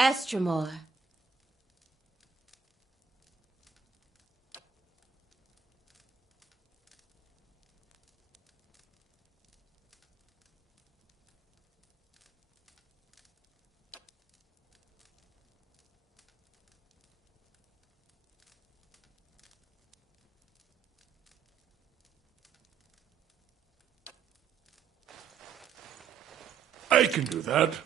Estremor. I can do that.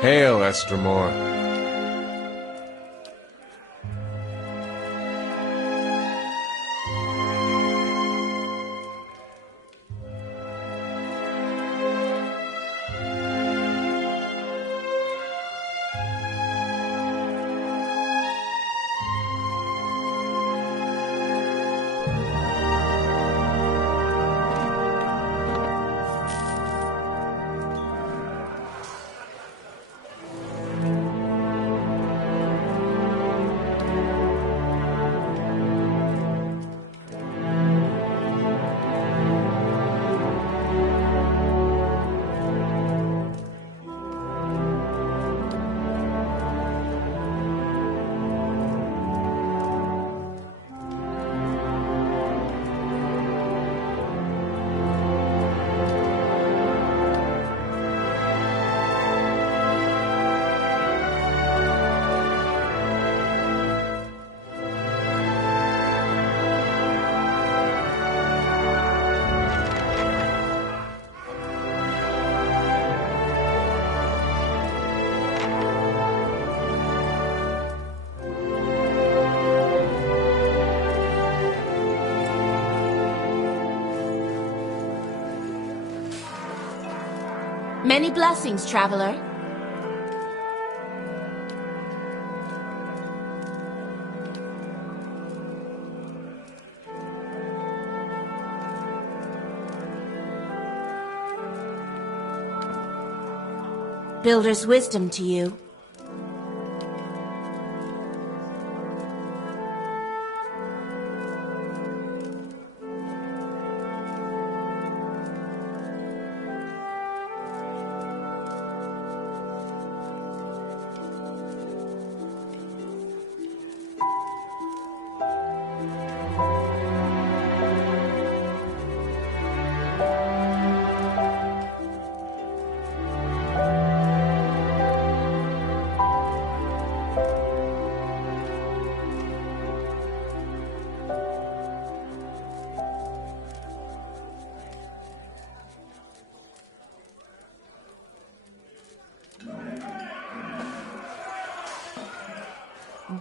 Hail, Estremor. Many blessings, traveler. Builder's wisdom to you.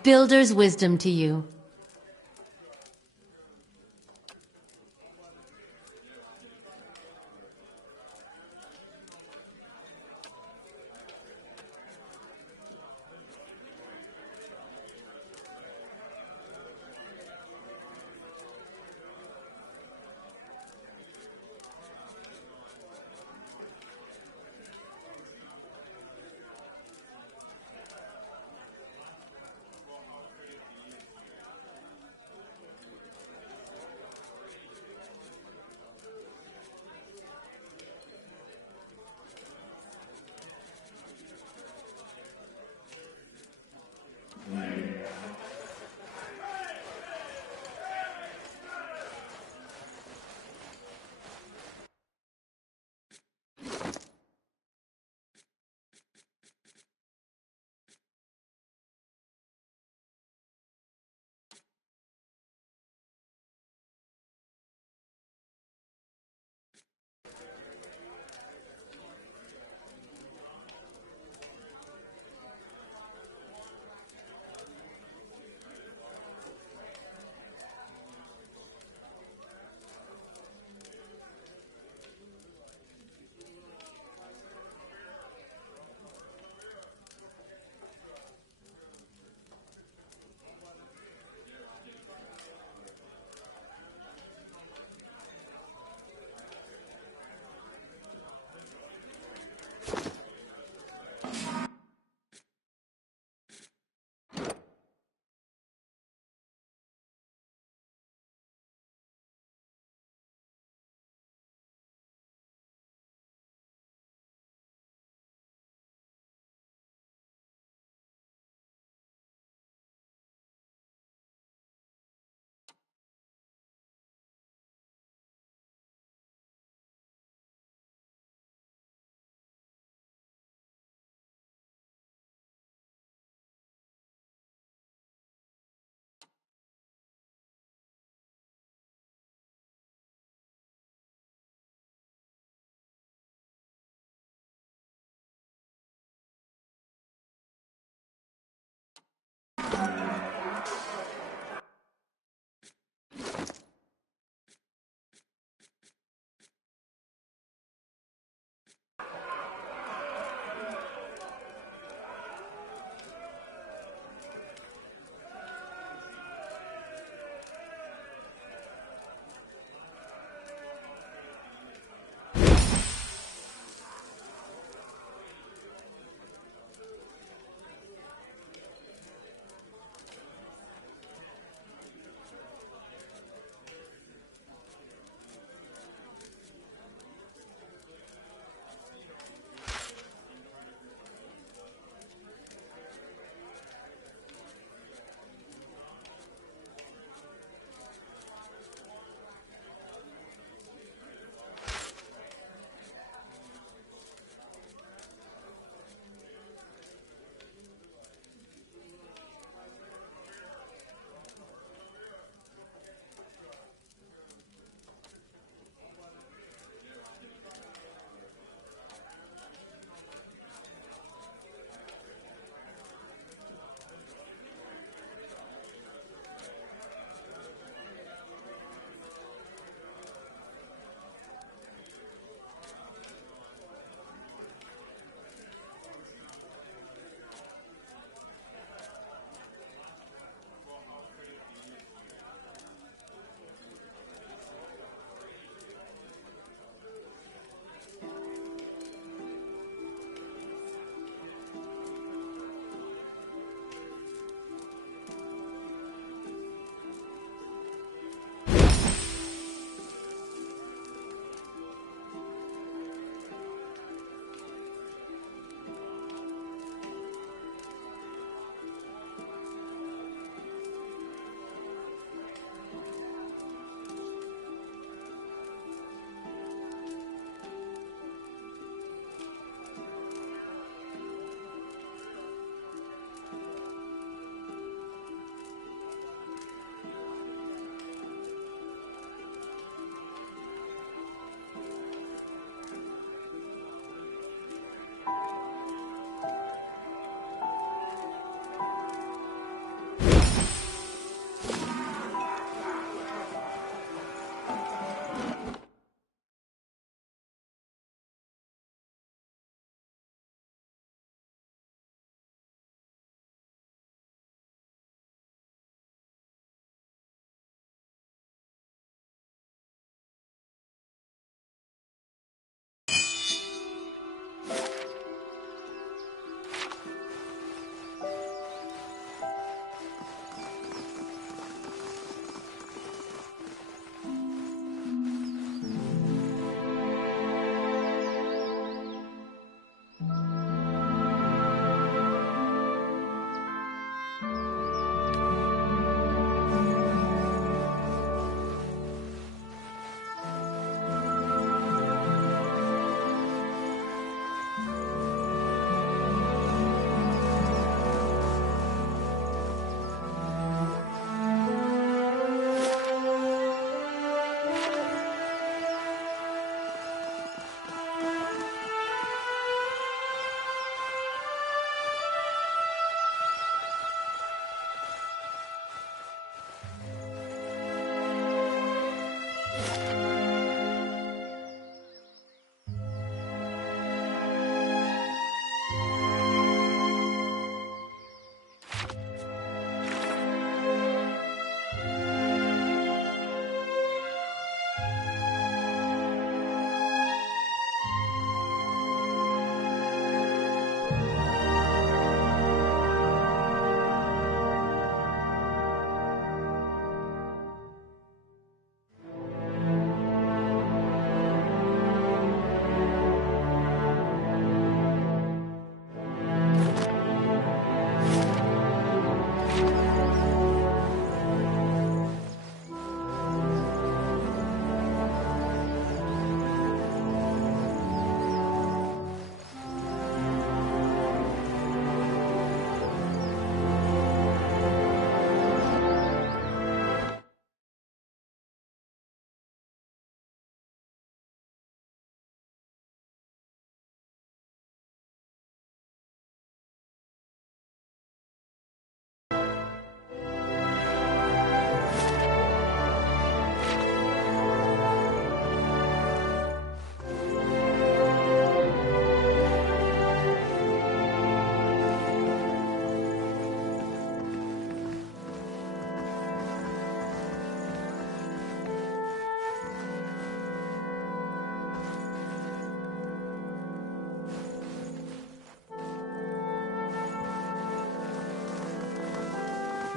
Builder's wisdom to you.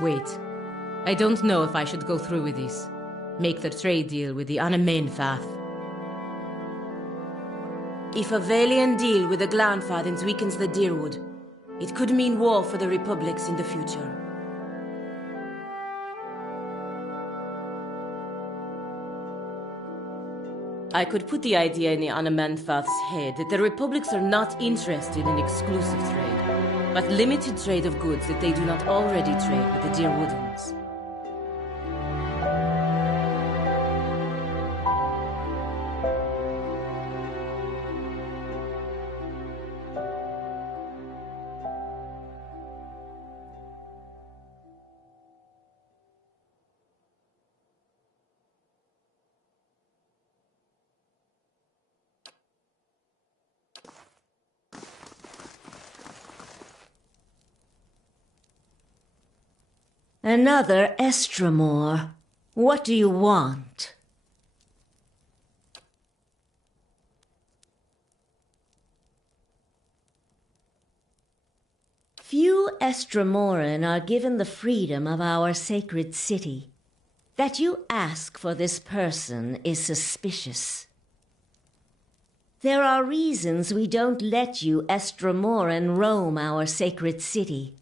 Wait. I don't know if I should go through with this. Make the trade deal with the Anamainfath. If a Valiant deal with the Glanfathins weakens the Deerwood, it could mean war for the Republics in the future. I could put the idea in the Anamainfath's head that the Republics are not interested in exclusive trade, but limited trade of goods that they do not already trade with the Deerwoodans. Another Estremor. What do you want? Few Estremoran are given the freedom of our sacred city. That you ask for this person is suspicious. There are reasons we don't let you Estremoran roam our sacred city.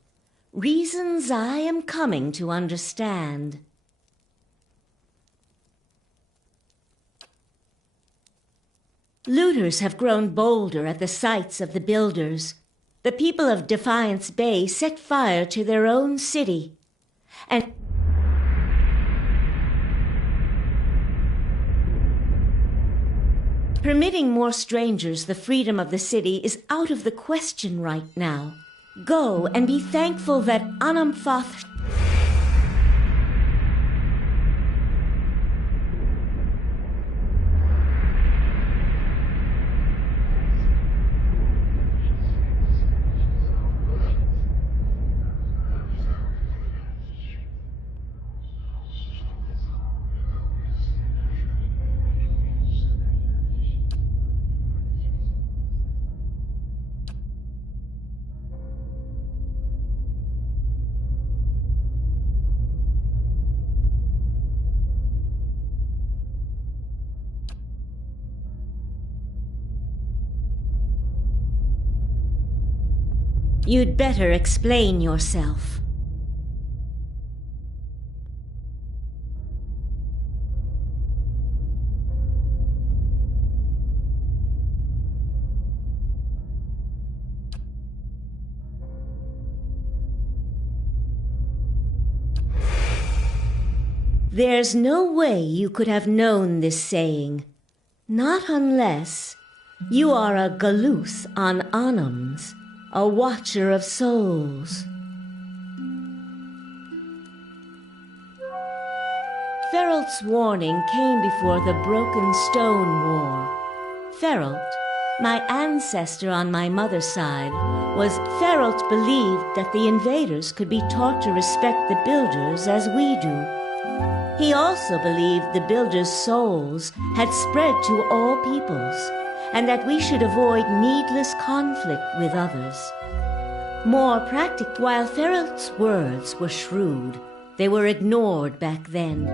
Reasons I am coming to understand. Looters have grown bolder at the sights of the builders. The people of Defiance Bay set fire to their own city, and permitting more strangers the freedom of the city is out of the question right now. Go and be thankful that Anamfath... You'd better explain yourself. There's no way you could have known this saying. Not unless you are a Galuth on Anams. A watcher of souls. Feralt's warning came before the Broken Stone War. Feralt, my ancestor on my mother's side, Feralt believed that the invaders could be taught to respect the builders as we do. He also believed the builders' souls had spread to all peoples, and that we should avoid needless conflict with others. More practical, while Feralt's words were shrewd, they were ignored back then.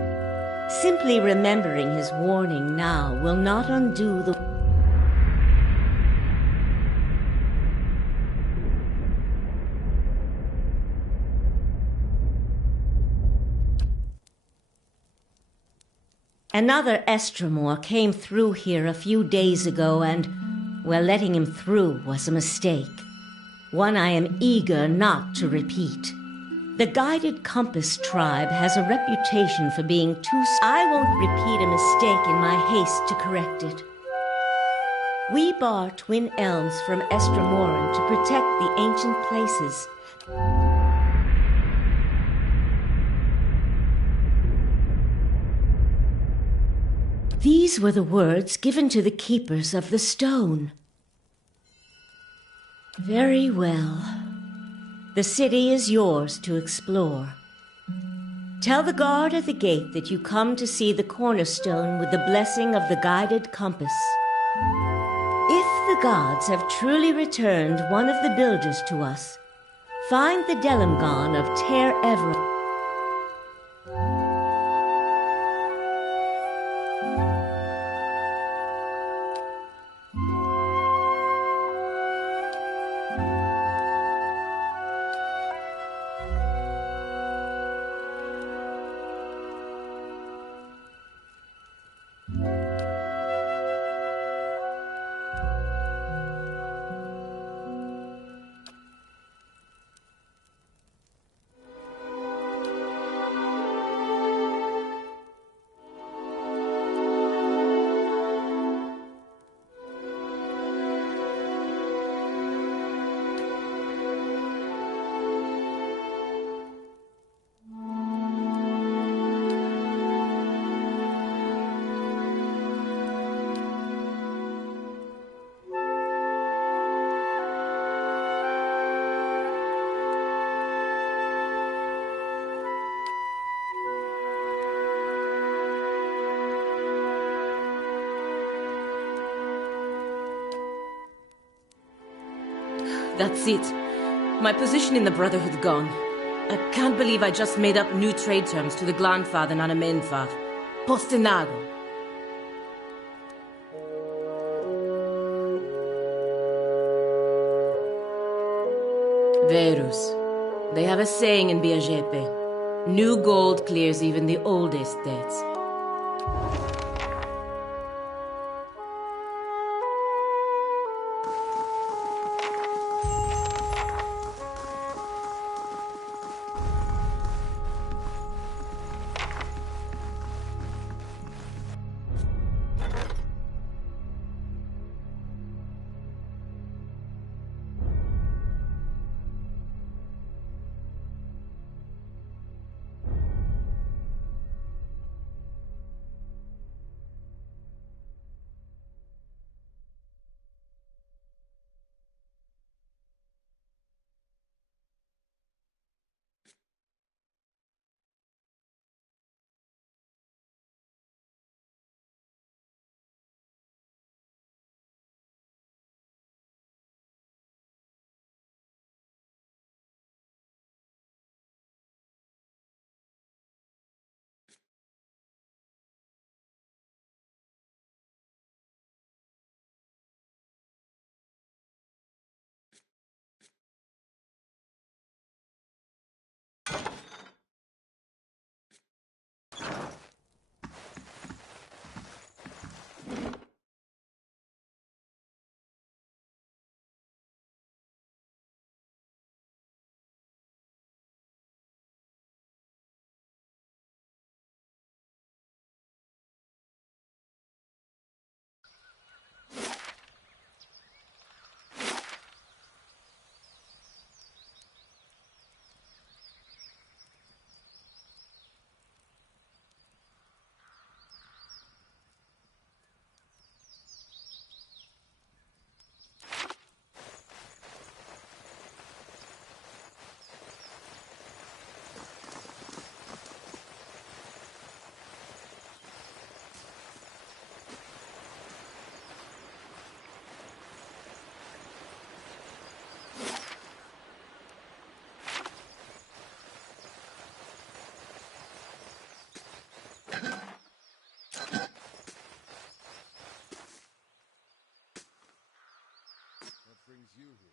Simply remembering his warning now will not undo the... Another Estremor came through here a few days ago and, well, letting him through was a mistake. One I am eager not to repeat. The Guided Compass tribe has a reputation for being too... I won't repeat a mistake in my haste to correct it. We bar Twin Elms from Estremoran to protect the ancient places. These were the words given to the keepers of the stone. Very well. The city is yours to explore. Tell the guard at the gate that you come to see the cornerstone with the blessing of the Guided Compass. If the gods have truly returned one of the builders to us, find the Delimgon of Ter Everett. That's it. My position in the Brotherhood gone. I can't believe I just made up new trade terms to the Glanfath and Anamenfath. Postenago. Verus. They have a saying in Biajepe. New gold clears even the oldest debts. What brings you here?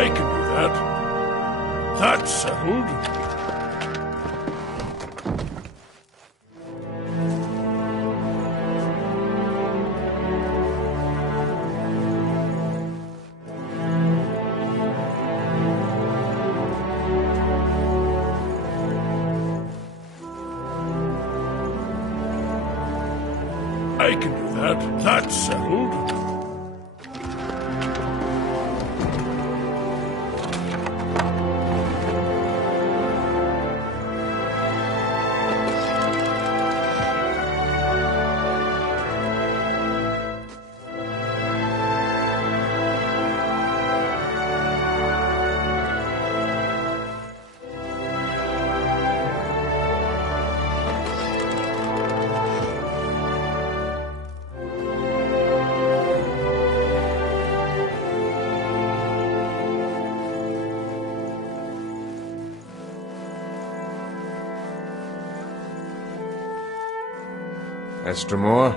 I can do that. That's settled. I can do that. That's settled. Estramore?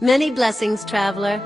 Many blessings, traveler.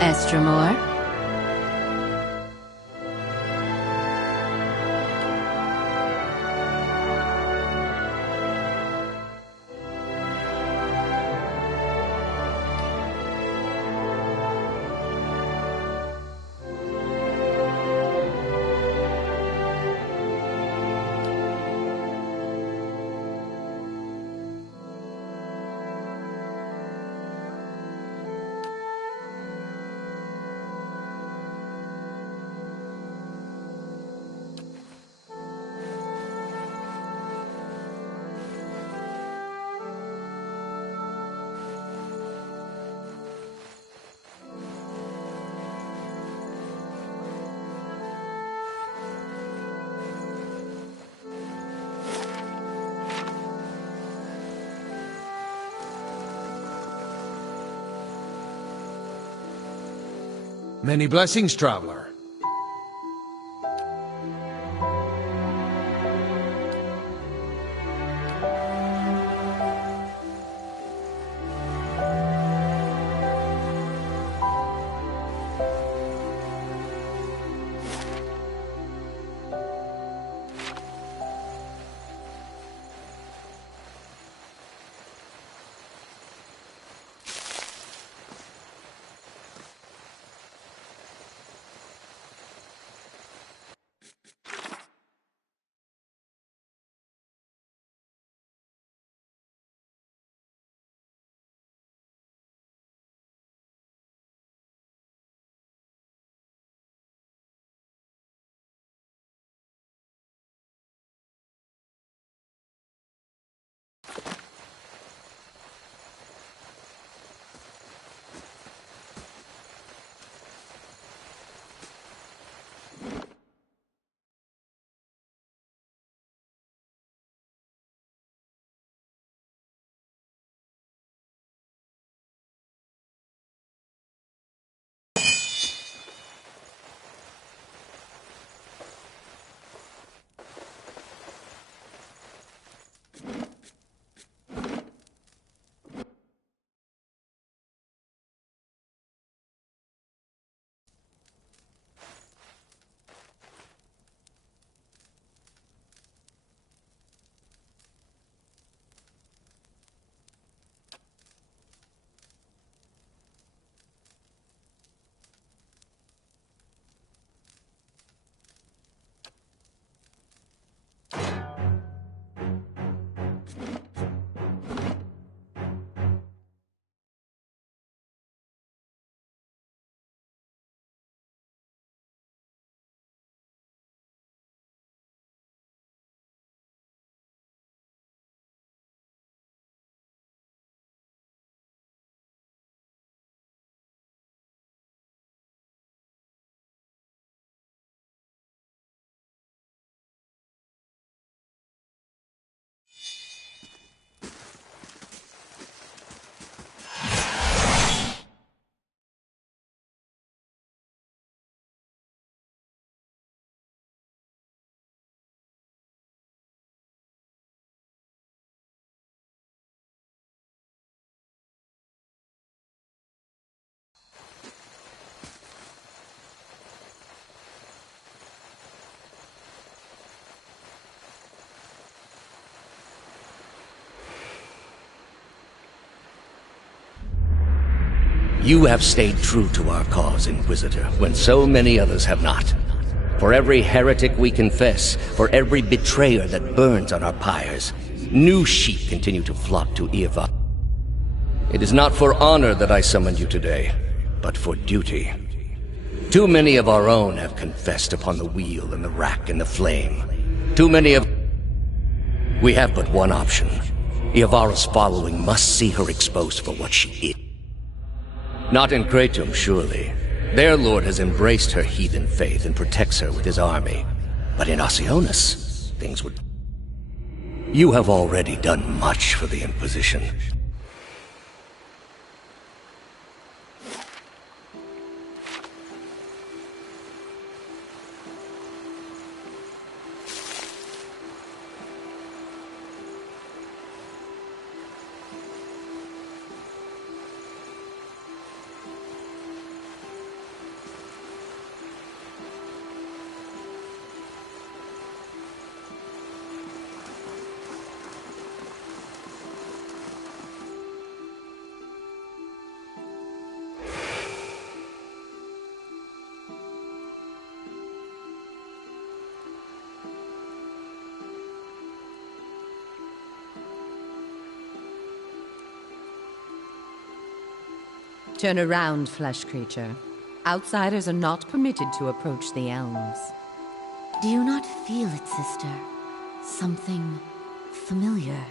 Estramore? Many blessings, traveler. You have stayed true to our cause, Inquisitor, when so many others have not. For every heretic we confess, for every betrayer that burns on our pyres, new sheep continue to flock to Ivar. It is not for honor that I summoned you today, but for duty. Too many of our own have confessed upon the wheel and the rack and the flame. Too many of... We have but one option. Iavara's following must see her exposed for what she is. Not in Kratom, surely. Their lord has embraced her heathen faith and protects her with his army. But in Oceanus, things would... You have already done much for the Inquisition. Turn around, flesh creature. Outsiders are not permitted to approach the elms. Do you not feel it, sister? Something familiar.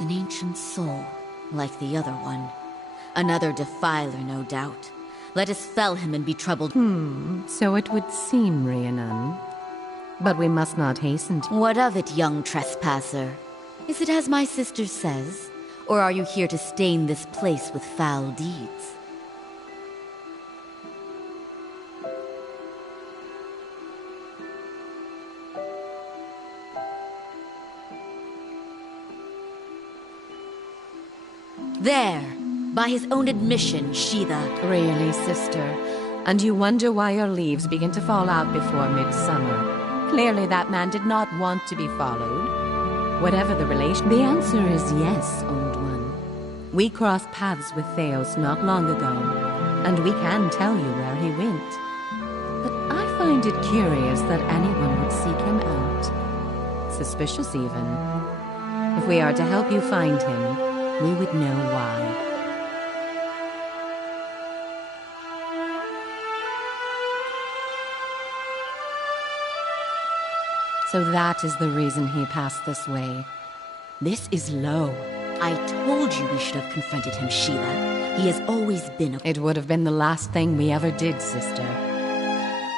An ancient soul, like the other one. Another defiler, no doubt. Let us fell him and be troubled. So it would seem, Rhiannon. But we must not hasten to... What of it, young trespasser? Is it as my sister says? Or are you here to stain this place with foul deeds? There! By his own admission, Sheetha. Really, sister? And you wonder why your leaves begin to fall out before midsummer? Clearly that man did not want to be followed. Whatever the relation... The answer is yes, old one. We crossed paths with Theos not long ago, and we can tell you where he went. But I find it curious that anyone would seek him out. Suspicious, even. If we are to help you find him, we would know why. So that is the reason he passed this way. This is low. I told you we should have confronted him, Sheila. He has always been a... It would have been the last thing we ever did, sister.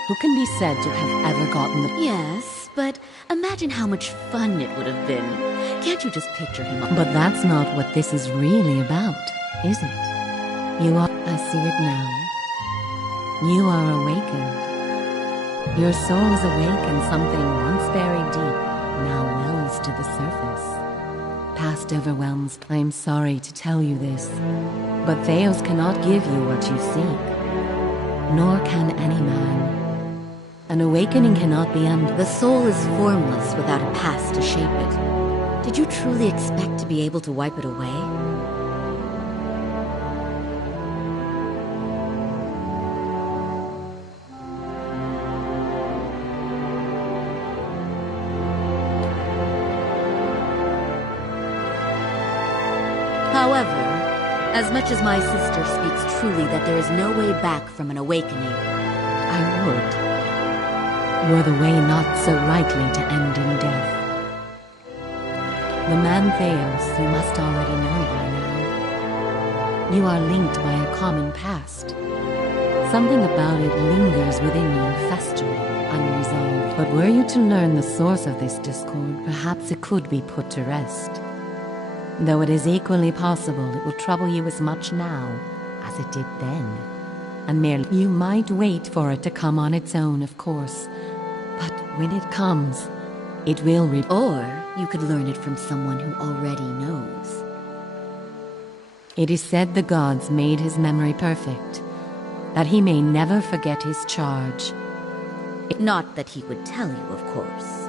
Who can be said to have ever gotten the... Yes, but imagine how much fun it would have been. Can't you just picture him? But that's not what this is really about, is it? You are... I see it now. You are awakened. Your soul is awake and something once buried deep now wells to the surface. Past overwhelms. I'm sorry to tell you this, but Theos cannot give you what you seek. Nor can any man. An awakening cannot be undone. The soul is formless without a past to shape it. Did you truly expect to be able to wipe it away? However, as much as my sister speaks truly that there is no way back from an awakening, I would. Were the way not so likely to end in death. The man Theos you must already know by now. You are linked by a common past. Something about it lingers within you, festering, unresolved. But were you to learn the source of this discord, perhaps it could be put to rest. Though it is equally possible it will trouble you as much now as it did then. And merely you might wait for it to come on its own, of course. But when it comes, it will Or you could learn it from someone who already knows. It is said the gods made his memory perfect, that he may never forget his charge. Not that he would tell you, of course.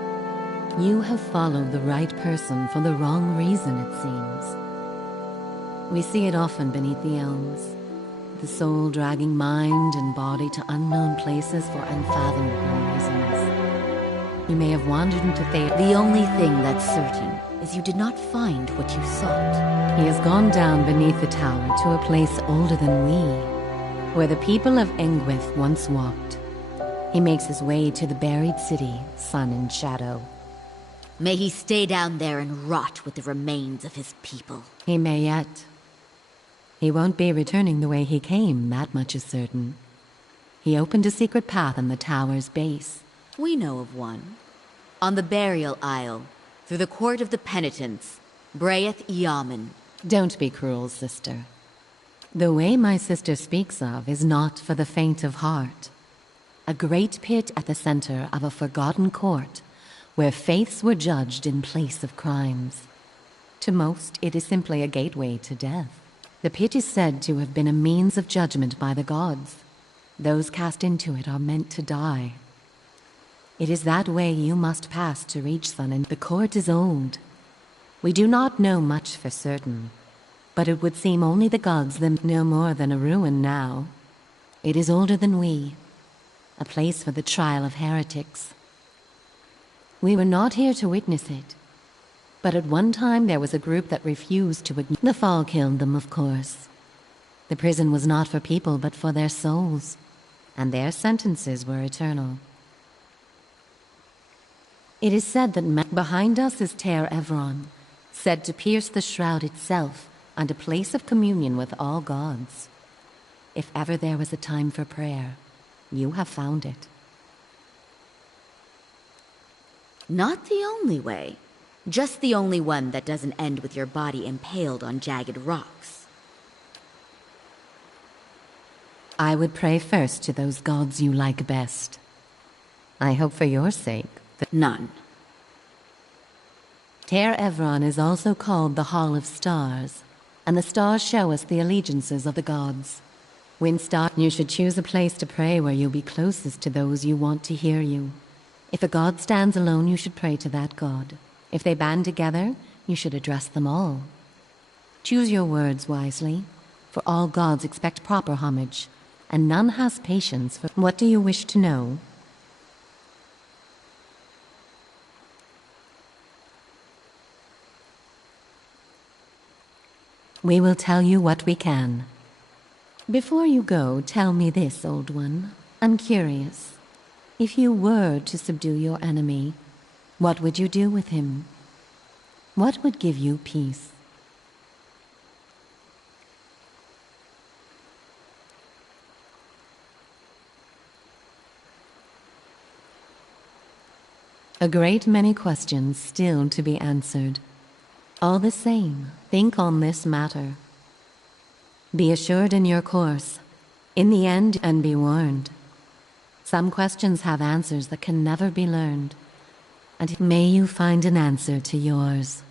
You have followed the right person for the wrong reason, it seems. We see it often beneath the elms. The the soul dragging mind and body to unknown places for unfathomable reasons. You may have wandered into Theia. The only thing that's certain is you did not find what you sought. He has gone down beneath the tower to a place older than we, where the people of Engwith once walked. He makes his way to the buried city, Sun and Shadow. May he stay down there and rot with the remains of his people. He may yet. He won't be returning the way he came, that much is certain. He opened a secret path in the tower's base. We know of one. On the burial isle, through the court of the penitents, Braeth Yaman. Don't be cruel, sister. The way my sister speaks of is not for the faint of heart. A great pit at the center of a forgotten court, where faiths were judged in place of crimes. To most, it is simply a gateway to death. The pit is said to have been a means of judgment by the gods. Those cast into it are meant to die. It is that way you must pass to reach Sun, and the court is old. We do not know much for certain, but it would seem only the gods them no more than a ruin now. It is older than we, a place for the trial of heretics. We were not here to witness it, but at one time there was a group that refused to ignore. The fall killed them, of course. The prison was not for people, but for their souls, and their sentences were eternal. It is said that behind us is Ter Evron, said to pierce the shroud itself and a place of communion with all gods. If ever there was a time for prayer, you have found it. Not the only way. Just the only one that doesn't end with your body impaled on jagged rocks. I would pray first to those gods you like best. I hope for your sake that none. Ter Evron is also called the Hall of Stars, and the stars show us the allegiances of the gods. When you should choose a place to pray where you'll be closest to those you want to hear you. If a god stands alone, you should pray to that god. If they band together, you should address them all. Choose your words wisely, for all gods expect proper homage, and none has patience for... What do you wish to know? We will tell you what we can. Before you go, tell me this, old one. I'm curious. If you were to subdue your enemy, what would you do with him? What would give you peace? A great many questions still to be answered. All the same, think on this matter. Be assured in your course, in the end, and be warned. Some questions have answers that can never be learned, and may you find an answer to yours.